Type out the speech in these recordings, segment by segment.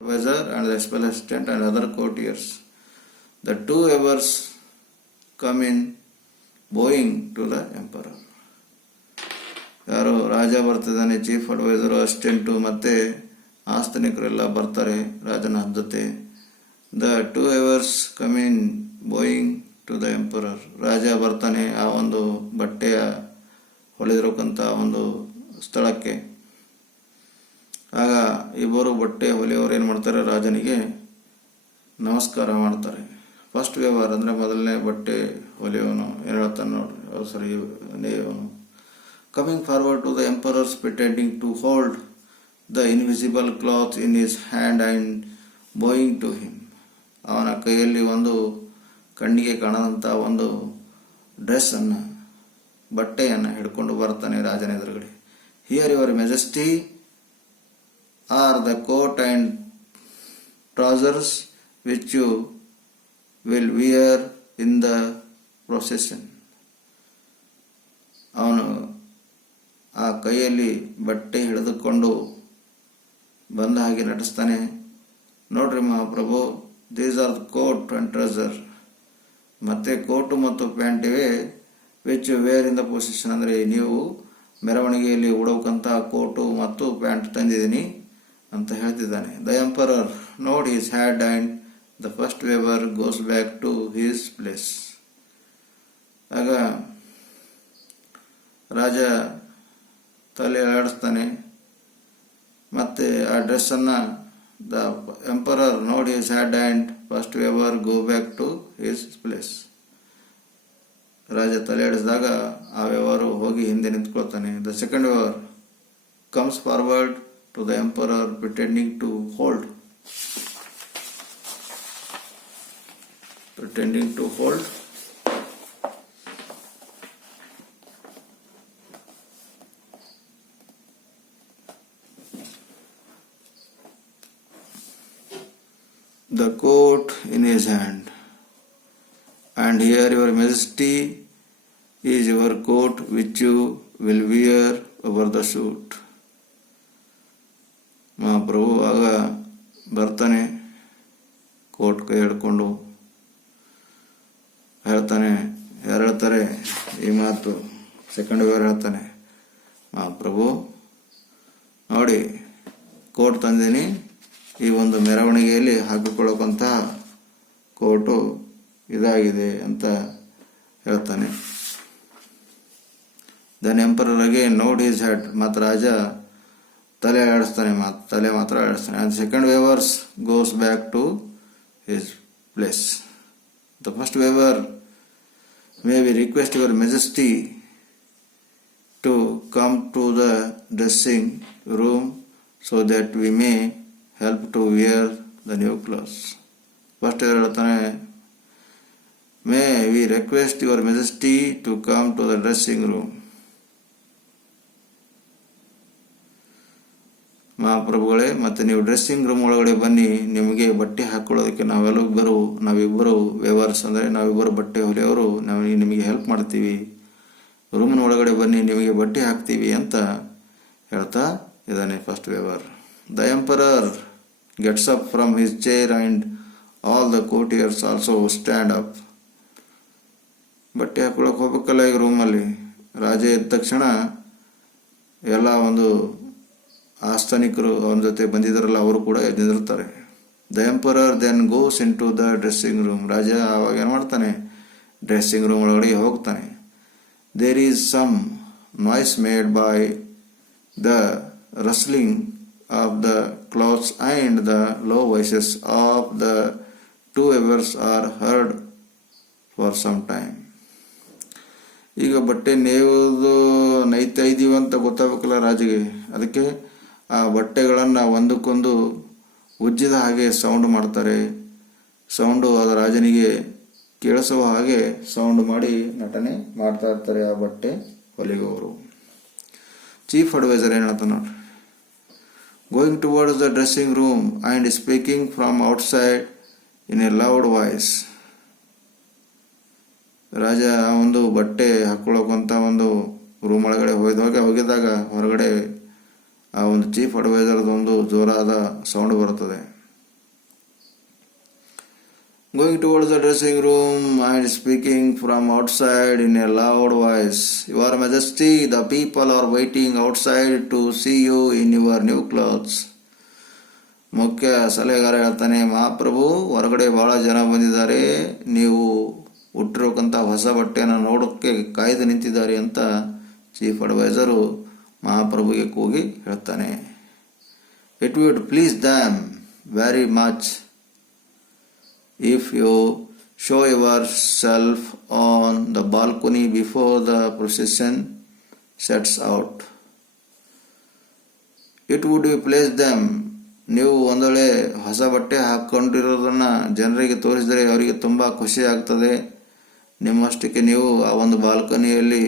advisor and the special assistant and other courtiers. The two heirs come in bowing to the emperor. ಯಾರು ರಾಜ ಬರ್ತಿದ್ದಾನೆ, chief adviser, assistant ಮತ್ತು ಆಸ್ತನಿಕರೆಲ್ಲ ಬರ್ತಾರೆ ರಾಜನ ಜೊತೆ. The two weavers come in bowing to the emperor. ರಾಜ ಬರ್ತಾನೆ ಆ ಒಂದು ಬಟ್ಟೆಯ ಹೊಲಿದಿರೋಕ್ಕಂಥ ಒಂದು ಸ್ಥಳಕ್ಕೆ. ಆಗ ಇಬ್ಬರು ಬಟ್ಟೆ ಹೊಲಿಯವರು ಏನು ಮಾಡ್ತಾರೆ, ರಾಜನಿಗೆ ನಮಸ್ಕಾರ ಮಾಡ್ತಾರೆ. ಫಸ್ಟ್ ವ್ಯವಹಾರ ಅಂದರೆ ಮೊದಲನೇ ಬಟ್ಟೆ ಹೊಲಿಯವನು ಏನು ಹೇಳ್ತಾನೆ ನೋಡ್ರಿ, ನೇಯವನು coming forward to the emperor's pretending to hold the invisible cloth in his hand and bowing to him. ಅವನ ಕೈಯಲ್ಲಿ ಒಂದು ಕಣ್ಣಿಗೆ ಕಾಣದಂಥ ಒಂದು ಡ್ರೆಸ್ಸನ್ನು, ಬಟ್ಟೆಯನ್ನು ಹಿಡ್ಕೊಂಡು ಬರ್ತಾನೆ ರಾಜನ ಎದುರುಗಡೆ. Here your majesty are the coat and trousers which you will wear in the procession. ಅವನು ಆ ಕೈಯಲ್ಲಿ ಬಟ್ಟೆ ಹಿಡಿದುಕೊಂಡು ಬಂದ ಹಾಗೆ ನಟಿಸ್ತಾನೆ. ನೋಡ್ರಿ ಮಹಾಪ್ರಭು, these are the coat and trouser. ಮತ್ತು ಕೋಟು ಮತ್ತು ಪ್ಯಾಂಟ್ ಇವೆ. Which wear in the position ಅಂದರೆ ನೀವು ಮೆರವಣಿಗೆಯಲ್ಲಿ ಉಡೋಕಂತ ಕೋಟು ಮತ್ತು ಪ್ಯಾಂಟ್ ತಂದಿದ್ದೀನಿ ಅಂತ ಹೇಳ್ತಿದ್ದಾನೆ. The emperor nod his head and the first weaver goes back to his place. ಆಗ ರಾಜ ತಲೆ ಆಡಿಸ್ತಾನೆ ಮತ್ತು ಆ ಡ್ರೆಸ್ಸನ್ನು the emperor nods his head and first weaver go back to his place. ರಾಜ ತಲೆ ಆಡಿಸಿದಾಗ ಆ ವ್ಯವಹಾರ ಹೋಗಿ ಹಿಂದೆ ನಿಂತ್ಕೊಳ್ತಾನೆ. The second weaver comes forward to the emperor pretending to hold the coat in his hand, and here your majesty is your coat which you will wear over the suit. ಮಹಾಪ್ರಭು ಆಗ ಬರ್ತಾನೆ, ಕೋಟ್ ಕೈ ಹಿಡ್ಕೊಂಡು ಹೇಳ್ತಾನೆ. ಯಾರು ಹೇಳ್ತಾರೆ ಈ ಮಾತು? ಸೆಕೆಂಡ್ ವೇರ್ ಹೇಳ್ತಾನೆ, ಮಹಾಪ್ರಭು ನೋಡಿ ಕೋಟ್ ತಂದೀನಿ, ಈ ಒಂದು ಮೆರವಣಿಗೆಯಲ್ಲಿ ಹಾಕಿಕೊಳ್ಳುವಂತಹ ಕೋಟು ಇದಾಗಿದೆ ಅಂತ ಹೇಳ್ತಾನೆ. Then emperor again nod his head. ಮತ್ತು ರಾಜ ತಲೆ ಆಡಿಸ್ತಾನೆ, ತಲೆ ಮಾತ್ರ ಆಡಿಸ್ತಾನೆ. And second weavers goes back to his place. The first weaver may we request your majesty to come to the dressing room so that we may help to wear the new clothes. First ಇವರು ಹೇಳ್ತಾನೆ, may we request your majesty to come to the dressing room. ಮಹಾಪ್ರಭುಗಳೇ, ಮತ್ತು ನೀವು dressing room ಒಳಗಡೆ ಬನ್ನಿ, ನಿಮಗೆ ಬಟ್ಟೆ ಹಾಕೊಳ್ಳೋದಕ್ಕೆ ನಾವಿಬ್ಬರು ವ್ಯವಹಾರ್ಸ್ ಅಂದರೆ ನಾವಿಬ್ಬರು ಬಟ್ಟೆ ಹೊಲಿಯವರು ನಿಮಗೆ ಹೆಲ್ಪ್ ಮಾಡ್ತೀವಿ. ರೂಮಿನ ಒಳಗಡೆ ಬನ್ನಿ, ನಿಮಗೆ ಬಟ್ಟೆ ಹಾಕ್ತೀವಿ ಅಂತ ಹೇಳ್ತಾ ಇದ್ದಾನೆ ಫಸ್ಟ್ ವ್ಯವಹಾರ. The emperor gets up from his chair and all the courtiers also stand up. ಬಟ್ಟೆ ಹಾಕೊಳ್ಳೋಕೆ ಹೋಗ್ಬೇಕಲ್ಲ ಈಗ ರೂಮಲ್ಲಿ. ರಾಜ ಎದ್ದ ತಕ್ಷಣ ಎಲ್ಲ ಒಂದು ಆಸ್ಥಾನಿಕರು ಅವನ ಜೊತೆ ಬಂದಿದ್ದಾರಲ್ಲ ಅವರು ಕೂಡ ಎದ್ದಿರ್ತಾರೆ. The emperor then goes into the dressing room. ರಾಜ ಆವಾಗ ಏನು ಮಾಡ್ತಾನೆ, ಡ್ರೆಸ್ಸಿಂಗ್ ರೂಮ್ ಒಳಗಡೆ ಹೋಗ್ತಾನೆ. There is some noise made by the rustling of the clothes and the low voices of the two heirs are heard for some time. ಈಗ ಬಟ್ಟೆ ನೈತಾ ಇದ್ದೀವಿ ಅಂತ ಗೊತ್ತಾಗಬೇಕಲ್ಲ ರಾಜಿಗೆ. ಅದಕ್ಕೆ ಆ ಬಟ್ಟೆಗಳನ್ನು ಒಂದಕ್ಕೊಂದು ಉಜ್ಜಿದ ಹಾಗೆ ಸೌಂಡ್ ಮಾಡ್ತಾರೆ. ಸೌಂಡು ಅದು ರಾಜನಿಗೆ ಕೇಳಿಸುವ ಹಾಗೆ ಸೌಂಡ್ ಮಾಡಿ ನಟನೆ ಮಾಡ್ತಾ ಇರ್ತಾರೆ ಆ ಬಟ್ಟೆ ಹೊಲಿಗೆಯವರು. ಚೀಫ್ ಅಡ್ವೈಸರ್ ಏನು ಹೇಳ್ತಾನೆ ನೋಡ್ರಿ, going towards the dressing room and speaking from outside in a loud voice. ರಾಜ ಒಂದು ಬಟ್ಟೆ ಹಾಕೊಳ್ಳೋಕಂತ ಒಂದು ರೂಮ್ ಒಳಗಡೆ ಹೋಗಿದಾಗ ಹೊರಗಡೆ ಆ ಒಂದು ಚೀಫ್ ಅಡ್ವೈಸರ್ದು ಒಂದು ಜೋರಾದ ಸೌಂಡ್ ಬರುತ್ತದೆ. going towards the dressing room and speaking from outside in a loud voice. Your Majesty, the people are waiting outside to see you in your new clothes. ಮುಖ್ಯ ಸಲಹೆಗಾರ ಹೇಳ್ತಾನೆ, ಮಹಾಪ್ರಭು ಹೊರಗಡೆ ಬಹಳ ಜನ ಬಂದಿದ್ದಾರೆ, ನೀವು ಹುಟ್ಟಿರೋಕ್ಕಂಥ ಹೊಸ ಬಟ್ಟೆಯನ್ನು ನೋಡೋಕ್ಕೆ ಕಾಯ್ದು ನಿಂತಿದ್ದಾರೆ ಅಂತ ಚೀಫ್ ಅಡ್ವೈಸರು ಮಹಾಪ್ರಭುಗೆ ಕೂಗಿ ಹೇಳ್ತಾನೆ. It would please damn very much if you show yourself on the balcony before the procession sets out. It would please them. ನೀವು ಒಂದೊಳ್ಳೆ ಹೊಸ ಬಟ್ಟೆ ಹಾಕ್ಕೊಂಡಿರೋದನ್ನ ಜನರಿಗೆ ತೋರಿಸಿದರೆ ಅವರಿಗೆ ತುಂಬ ಖುಷಿ ಆಗ್ತದೆ. ನಿಮ್ಮಷ್ಟಕ್ಕೆ ನೀವು ಆ ಒಂದು ಬಾಲ್ಕನಿಯಲ್ಲಿ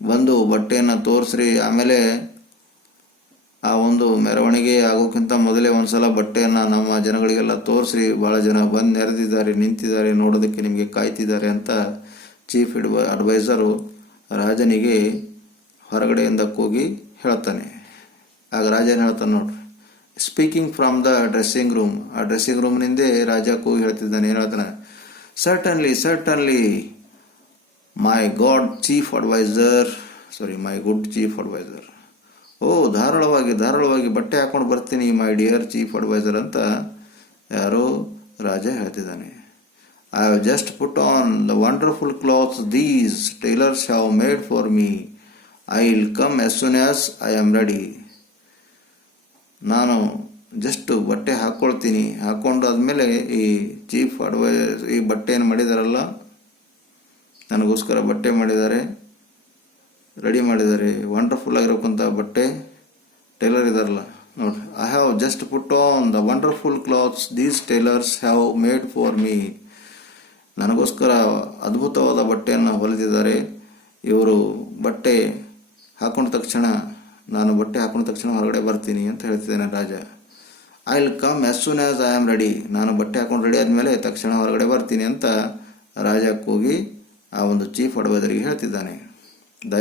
ಬಂದು ಬಟ್ಟೆಯನ್ನು ತೋರಿಸ್ರಿ. ಆಮೇಲೆ ಆ ಒಂದು ಮೆರವಣಿಗೆ ಆಗೋಕ್ಕಿಂತ ಮೊದಲೇ ಒಂದ್ಸಲ ಬಟ್ಟೆಯನ್ನು ನಮ್ಮ ಜನಗಳಿಗೆಲ್ಲ ತೋರಿಸ್ರಿ. ಭಾಳ ಜನ ಬಂದು ನೆರೆದಿದ್ದಾರೆ, ನಿಂತಿದ್ದಾರೆ, ನೋಡೋದಕ್ಕೆ ನಿಮಗೆ ಕಾಯ್ತಿದ್ದಾರೆ ಅಂತ ಚೀಫ್ ಅಡ್ವೈಸರು ರಾಜನಿಗೆ ಹೊರಗಡೆಯಿಂದ ಕೂಗಿ ಹೇಳ್ತಾನೆ. ಆಗ ರಾಜನ ಹೇಳ್ತಾನೆ ನೋಡ್ರಿ, speaking from the dressing room. ಆ ಡ್ರೆಸ್ಸಿಂಗ್ ರೂಮ್ನಿಂದ ರಾಜ ಕೂಗಿ ಹೇಳ್ತಿದ್ದಾನೆ. ಏನು ಹೇಳ್ತಾನೆ? Certainly certainly my good chief adviser. ಓ, ಧಾರಾಳವಾಗಿ ಬಟ್ಟೆ ಹಾಕೊಂಡು ಬರ್ತೀನಿ ಮೈ ಡಿಯರ್ ಚೀಫ್ ಅಡ್ವೈಸರ್ ಅಂತ ಯಾರೋ ರಾಜ ಹೇಳ್ತಿದ್ದಾನೆ. I have just put on the wonderful clothes these tailors have made for me. I will come as soon as I am ready. ನಾನು ಜಸ್ಟ್ ಬಟ್ಟೆ ಹಾಕ್ಕೊಳ್ತೀನಿ. ಹಾಕ್ಕೊಂಡು ಆದಮೇಲೆ ಈ ಚೀಫ್ ಅಡ್ವೈಸರ್ ಈ ಬಟ್ಟೆಯನ್ನು ಮಾಡಿದಾರಲ್ಲ, ನನಗೋಸ್ಕರ ಬಟ್ಟೆ ಮಾಡಿದ್ದಾರೆ, ರೆಡಿ ಮಾಡಿದ್ದಾರೆ, ವಂಡರ್ಫುಲ್ ಆಗಿರೋಕ್ಕಂಥ ಬಟ್ಟೆ ಟೈಲರ್ ಇದಾರಲ್ಲ ನೋಡ್ರಿ. I have just put on the wonderful clothes these tailors have made for me. ನನಗೋಸ್ಕರ ಅದ್ಭುತವಾದ ಬಟ್ಟೆಯನ್ನು ಹೊಲಿದಿದ್ದಾರೆ ಇವರು. ಬಟ್ಟೆ ಹಾಕೊಂಡ ತಕ್ಷಣ ಹೊರಗಡೆ ಬರ್ತೀನಿ ಅಂತ ಹೇಳ್ತಿದ್ದೇನೆ ರಾಜ. I will come as soon as I am ready. ನಾನು ಬಟ್ಟೆ ಹಾಕೊಂಡು ರೆಡಿ ಆದಮೇಲೆ ತಕ್ಷಣ ಹೊರಗಡೆ ಬರ್ತೀನಿ ಅಂತ ರಾಜ ಕೂಗಿ ಆ ಒಂದು ಚೀಫ್ ಅಡ್ವೈಸರ್ಗೆ ಹೇಳ್ತಿದ್ದಾನೆ. The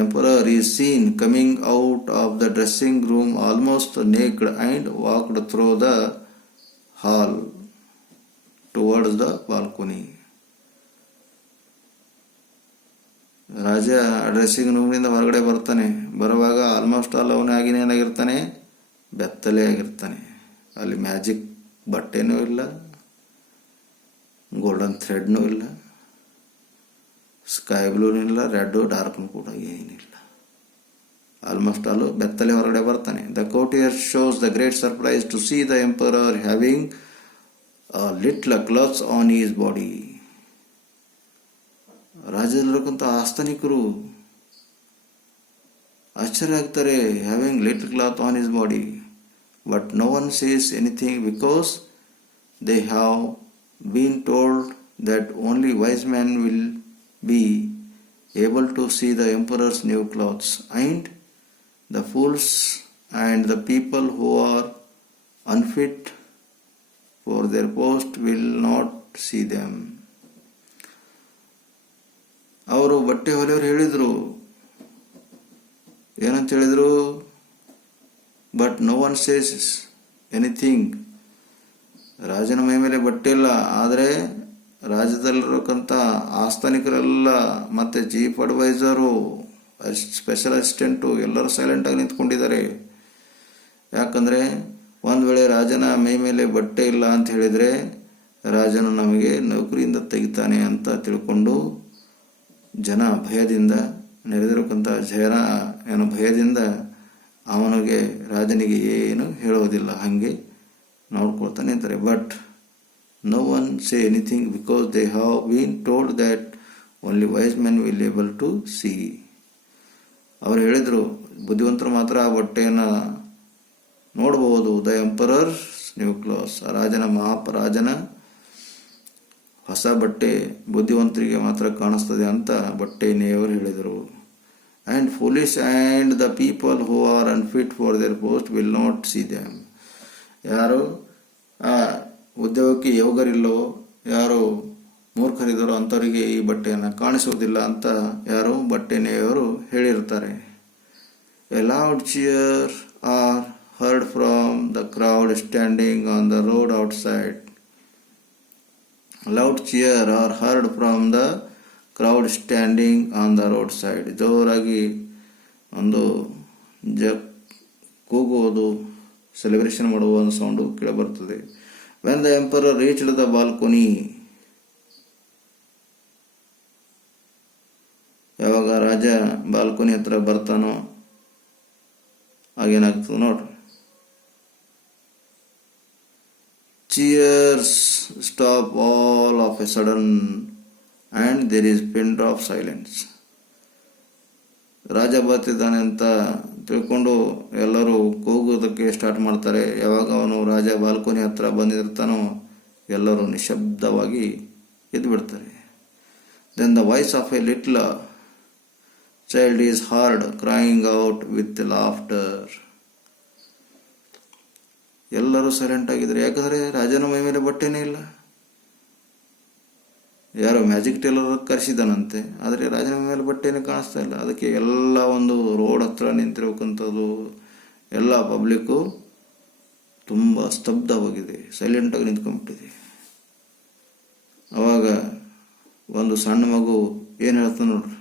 emperor is seen coming out of the dressing room almost naked and walked through the hall towards the balcony. ರಾಜ ಡ್ರೆಸ್ಸಿಂಗ್ ರೂಮ್ನಿಂದ ಹೊರಗಡೆ ಬರ್ತಾನೆ. ಬರುವಾಗ ಆಲ್ಮೋಸ್ಟ್ ಆಲ್ ಅವನಾಗಿನೇ ಏನಾಗಿರ್ತಾನೆ, ಬೆತ್ತಲೆ ಆಗಿರ್ತಾನೆ. ಅಲ್ಲಿ ಮ್ಯಾಜಿಕ್ ಬಟ್ಟೆನೂ ಇಲ್ಲ, ಗೋಲ್ಡನ್ ಥ್ರೆಡ್ನೂ ಇಲ್ಲ, ಸ್ಕೈ ಬ್ಲೂನೂ ಇಲ್ಲ, ರೆಡ್ ಡಾರ್ಕ್ನೂ ಕೂಡ ಏನಿಲ್ಲ. ಆಲ್ಮೋಸ್ಟ್ ಆಲ್ ಬೆತ್ತಲೆ ಹೊರಗಡೆ ಬರ್ತಾನೆ. The courtier shows the great surprise to see the emperor having little clothes on his body. ರಾಜ್ಯದಲ್ಲಿರಕ್ಕಂಥ ಆಸ್ಥಾನಿಕರು ಆಶ್ಚರ್ಯ ಆಗ್ತಾರೆ, having little cloth on his body. But no one says anything because they have been told that only wise man will be able to see the emperor's new clothes, and the fools and the people who are unfit for their post will not see them. ಅವರು ಬಟ್ಟೆ ಹೊಲೆಯವರು ಹೇಳಿದರು, ಏನಂತ ಹೇಳಿದರು? But no one says anything. ರಾಜನ ಮೈ ಮೇಲೆ ಬಟ್ಟೆ ಇಲ್ಲ, ಆದರೆ ರಾಜ್ಯದಲ್ಲಿರಕ್ಕಂಥ ಆಸ್ಥಾನಿಕರೆಲ್ಲ ಮತ್ತು ಚೀಫ್ ಅಡ್ವೈಸರು, ಸ್ಪೆಷಲ್ ಅಸಿಸ್ಟೆಂಟು ಎಲ್ಲರೂ ಸೈಲೆಂಟಾಗಿ ನಿಂತ್ಕೊಂಡಿದ್ದಾರೆ. ಯಾಕಂದರೆ ಒಂದು ವೇಳೆ ರಾಜನ ಮೈ ಮೇಲೆ ಬಟ್ಟೆ ಇಲ್ಲ ಅಂತ ಹೇಳಿದರೆ ರಾಜನು ನಮಗೆ ನೌಕರಿಯಿಂದ ತೆಗಿತಾನೆ ಅಂತ ತಿಳ್ಕೊಂಡು ಜನ ಭಯದಿಂದ, ನೆರೆದಿರಕ್ಕಂಥ ಭಯದಿಂದ ಅವನಿಗೆ ರಾಜನಿಗೆ ಏನು ಹೇಳೋದಿಲ್ಲ, ಹಾಗೆ ನೋಡ್ಕೊಳ್ತಾನೆ ಇರ್ತಾರೆ. But no one say anything because they have been told that only wise men will able to see. ಅವರು ಹೇಳಿದರು, ಬುದ್ಧಿವಂತರು ಮಾತ್ರ ಆ ಬಟ್ಟೆಯನ್ನು ನೋಡಬಹುದು. ದ ಎಂಪರರ್ಸ್ ನ್ಯೂ ಕ್ಲಾತ್ಸ್, ರಾಜನ ಹೊಸ ಬಟ್ಟೆ ಬುದ್ಧಿವಂತರಿಗೆ ಮಾತ್ರ ಕಾಣಿಸ್ತದೆ ಅಂತ ಬಟ್ಟೆ ನೇಯವರು ಹೇಳಿದರು. And foolish and the people who are unfit for there post will not see them. ಯಾರು ಉದ್ಯೋಗಕ್ಕೆ ಯೋಗರಿಲ್ಲವೋ, ಯಾರು ಮೂರ್ಖರಿದ್ದಾರೋ ಅಂಥವರಿಗೆ ಈ ಬಟ್ಟೆಯನ್ನು ಕಾಣಿಸುವುದಿಲ್ಲ ಅಂತ ಯಾರು ಬಟ್ಟೆ ನೇಯವರು ಹೇಳಿರ್ತಾರೆ. A loud cheer are heard from the crowd standing on the road outside. Loud cheer are heard from the crowd standing on the roadside. ಜೋರಾಗಿ ಒಂದು ಕೂಗುವುದು, ಸೆಲೆಬ್ರೇಷನ್ ಮಾಡುವ ಒಂದು sound ಕೇಳಬರ್ತದೆ. When the emperor reached the balcony, ಯಾವಾಗ ರಾಜ balcony ಹತ್ರ ಬರ್ತಾನೋ ಆಗೇನಾಗ್ತದೆ ನೋಡ್ರಿ. Cheers stop all of a sudden and there is pin drop silence. ರಾಜ ಬರ್ತಿದ್ದಾನೆ ಅಂತ ತಿಳ್ಕೊಂಡು ಎಲ್ಲರೂ ಕೂಗೋದಕ್ಕೆ ಸ್ಟಾರ್ಟ್ ಮಾಡ್ತಾರೆ. ಯಾವಾಗ ಅವನು ರಾಜ ಬಾಲ್ಕನಿ ಹತ್ರ ಬಂದಿರ್ತಾನೋ ಎಲ್ಲರೂ ನಿಶಬ್ದವಾಗಿ ಎದ್ದು ಬಿಡ್ತಾರೆ. Then the voice of a little child is heard crying out with laughter. ಎಲ್ಲರೂ ಸೈಲೆಂಟ್ ಆಗಿದ್ದಾರೆ. ಯಾಕಂದ್ರೆ ರಾಜನ ಮೈ ಮೇಲೆ ಬಟ್ಟೆನೇ ಇಲ್ಲ. ಯಾರೋ ಮ್ಯಾಜಿಕ್ ಟೇಲರ್ ಕರೆಸಿದಾನಂತೆ, ಆದರೆ ರಾಜನ ಮೈ ಮೇಲೆ ಬಟ್ಟೆನೇ ಕಾಣಿಸ್ತಾ ಇಲ್ಲ. ಅದಕ್ಕೆ ಎಲ್ಲ ಒಂದು ರೋಡ್ ಹತ್ರ ನಿಂತಿರಬೇಕಂಥದ್ದು ಎಲ್ಲ ಪಬ್ಲಿಕ್ಕು ತುಂಬ ಸ್ತಬ್ಧವಾಗಿದೆ, ಸೈಲೆಂಟಾಗಿ ನಿಂತ್ಕೊಂಡ್ಬಿಟ್ಟಿದೆ. ಅವಾಗ ಒಂದು ಸಣ್ಣ ಮಗು ಏನು ಹೇಳ್ತದೆ ನೋಡ್ರಿ,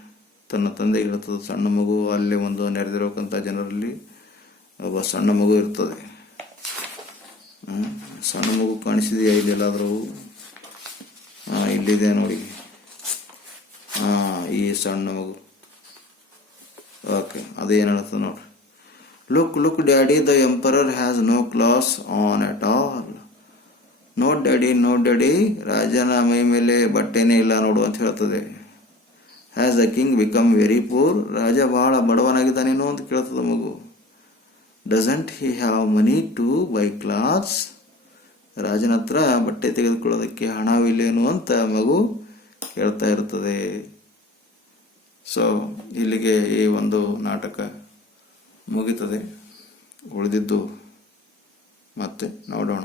ತನ್ನ ತಂದೆಗೆ ಹೇಳ್ತದೆ. ಸಣ್ಣ ಮಗು ಅಲ್ಲೇ ಒಂದು ನೆರೆದಿರೋಕ್ಕಂಥ ಜನರಲ್ಲಿ ಒಬ್ಬ ಸಣ್ಣ ಮಗು ಇರ್ತದೆ. ಸಣ್ಣ ಮಗು ಕಾಣಿಸಿದೆಯಾ ಇಲ್ಲಿ ಎಲ್ಲಾದರೂ? ಇಲ್ಲಿದೆ ನೋಡಿ, ಈ ಸಣ್ಣ ಮಗು. ಓಕೆ, ಅದೇನು ಹೇಳ್ತದೆ ನೋಡ್ರಿ. Look daddy, the emperor has no clothes on at all. Note daddy, ರಾಜನ ಮೈ ಮೇಲೆ ಬಟ್ಟೆನೇ ಇಲ್ಲ ನೋಡು ಅಂತ ಹೇಳ್ತದೆ. Has the king become very poor, ರಾಜ ಬಹಳ ಬಡವನಾಗಿದ್ದಾನೇನೋ ಅಂತ ಕೇಳ್ತದೆ ಮಗು. Doesn't he have money to buy clothes, ರಾಜನ ಹತ್ರ ಬಟ್ಟೆ ತೆಗೆದುಕೊಳ್ಳೋದಕ್ಕೆ ಹಣವಿಲ್ಲೇನು ಅಂತ ಮಗು ಕೇಳ್ತಾ ಇರ್ತದೆ. ಸೊ ಇಲ್ಲಿಗೆ ಈ ಒಂದು ನಾಟಕ ಮುಗಿತದೆ. ಉಳಿದಿದ್ದು ಮತ್ತೆ ನೋಡೋಣ.